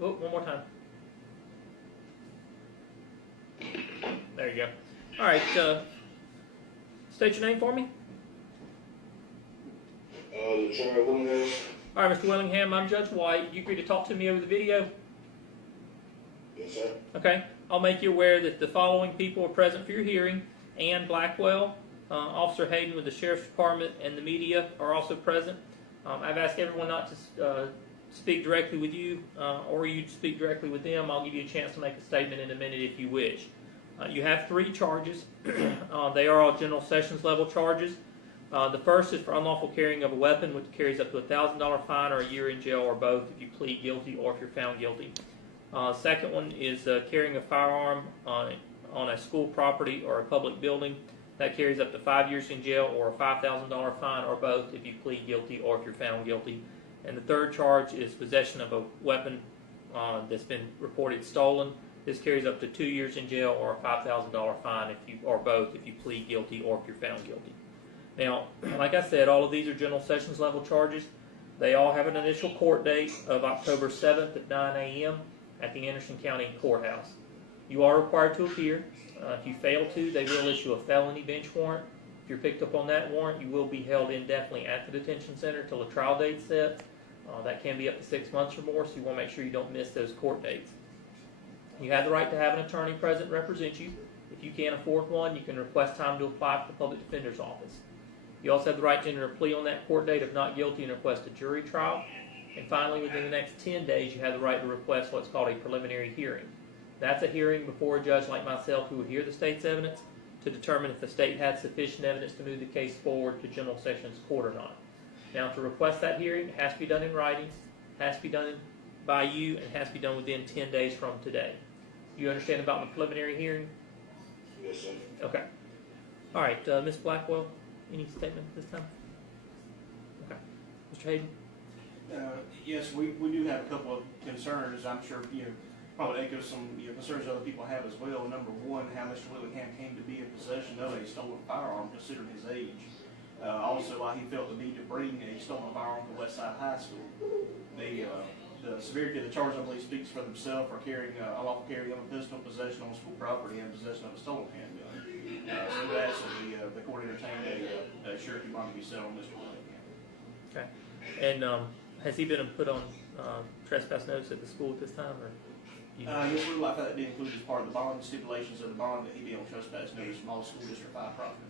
Oh, one more time. There you go. All right. State your name for me. Troy Willingham. All right, Mr. Willingham, I'm Judge White. You agree to talk to me over the video? Yes, sir. Okay. I'll make you aware that the following people are present for your hearing. Ann Blackwell, Officer Hayden with the Sheriff's Department, and the media are also present. I've asked everyone not to speak directly with you or you to speak directly with them. I'll give you a chance to make a statement in a minute if you wish. You have 3 charges. They are all general sessions level charges. The first is for unlawful carrying of a weapon, which carries up to a $1,000 fine or a year in jail or both if you plead guilty or if you're found guilty. Second one is carrying a firearm on a school property or a public building. That carries up to 5 years in jail or a $5,000 fine or both if you plead guilty or if you're found guilty. And the third charge is possession of a weapon that's been reported stolen. This carries up to 2 years in jail or a $5,000 fine or both if you plead guilty or if you're found guilty. Now, like I said, all of these are general sessions level charges. They all have an initial court date of October 7th at 9 a.m. at the Anderson County Courthouse. You are required to appear. If you fail to, they will issue a felony bench warrant. If you're picked up on that warrant, you will be held indefinitely at the detention center until a trial date set. That can be up to 6 months or more, so you want to make sure you don't miss those court dates. You have the right to have an attorney present represent you. If you can't afford one, you can request time to apply for the public defender's office. You also have the right to enter a plea on that court date of not guilty and request a jury trial. And finally, within the next 10 days, you have the right to request what's called a preliminary hearing. That's a hearing before a judge like myself who would hear the state's evidence to determine if the state had sufficient evidence to move the case forward to general sessions court or not. Now, to request that hearing, it has to be done in writing, has to be done by you, and has to be done within 10 days from today. You understand about the preliminary hearing? Yes, sir. Okay. All right, Ms. Blackwell, any statement at this time? Okay. Mr. Hayden? Yes, we do have a couple of concerns. I'm sure probably echo some concerns other people have as well. Number one, how Mr. Willingham came to be in possession of a stolen firearm, considering his age. Also, why he felt the need to bring a stolen firearm to Westside High School. The severity of the charge, I believe, speaks for themselves for carrying unlawful carrying of a pistol, possession on school property, and possession of a stolen handgun. So we ask that the court entertain a surety bond to be set on Mr. Willingham. Okay. And has he been put on trespass notice at the school at this time? Or Yes, we would like that to be included as part of the bond stipulations of the bond that he be on trespass notice from all school district 5 property.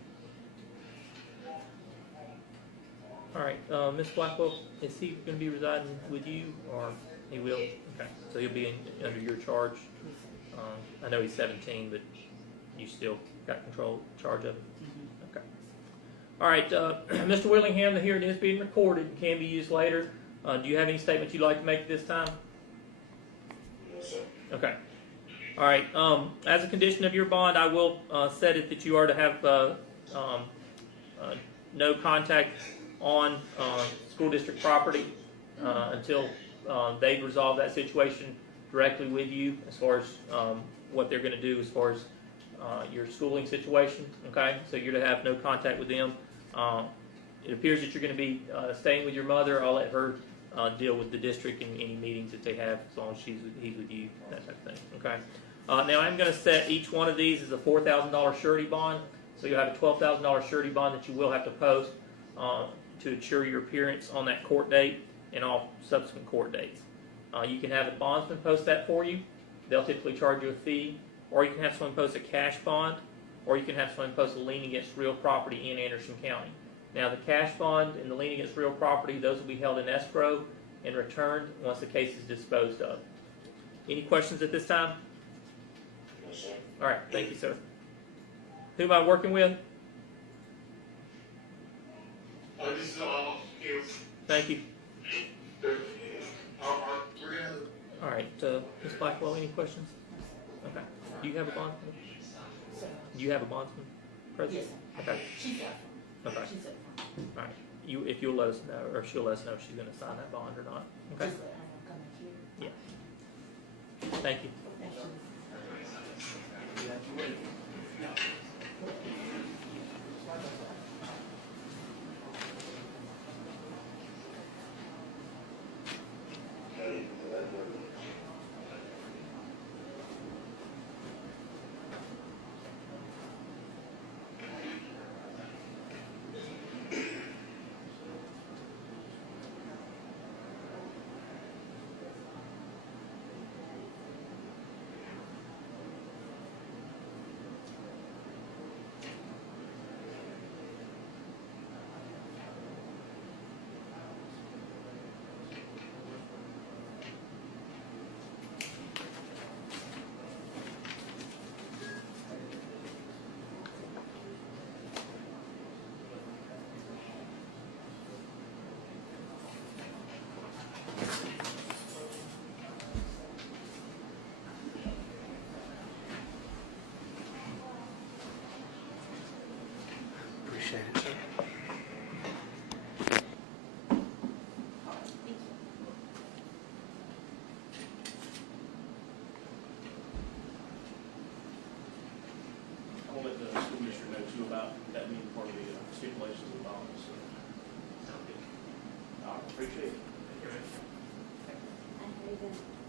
All right, Ms. Blackwell, is he going to be residing with you, or he will? Okay, so he'll be under your charge. I know he's 17, but you still got charge of him. Okay. All right, Mr. Willingham, the hearing is being recorded and can be used later. Do you have any statements you'd like to make at this time? Yes, sir. Okay. All right. As a condition of your bond, I will set it that you are to have no contact on school district property until they resolve that situation directly with you as far as what they're going to do as far as your schooling situation. Okay, so you're to have no contact with them. It appears that you're going to be staying with your mother. I'll let her deal with the district and any meetings that they have as long as he's with you, that type of thing. Okay. Now I'm going to set each one of these as a $4,000 surety bond. So you have a $12,000 surety bond that you will have to post to ensure your appearance on that court date and all subsequent court dates. You can have a bondsman post that for you. They'll typically charge you a fee, or you can have someone post a cash bond, or you can have someone post a lien against real property in Anderson County. Now the cash bond and the lien against real property, those will be held in escrow and returned once the case is disposed of. Any questions at this time? Yes, sir. All right, thank you, sir. Who am I working with? This is here. Thank you. We're gonna. All right, Ms. Blackwell, any questions? Okay. Do you have a bondsman? Do you have a bondsman present? Yes. Okay. She's up. Okay. She's up. All right. If you'll let us know, or she'll let us know if she's going to sign that bond or not. Okay. Just let her know come here. Yeah. Thank you. Thank you. Okay. I hate it.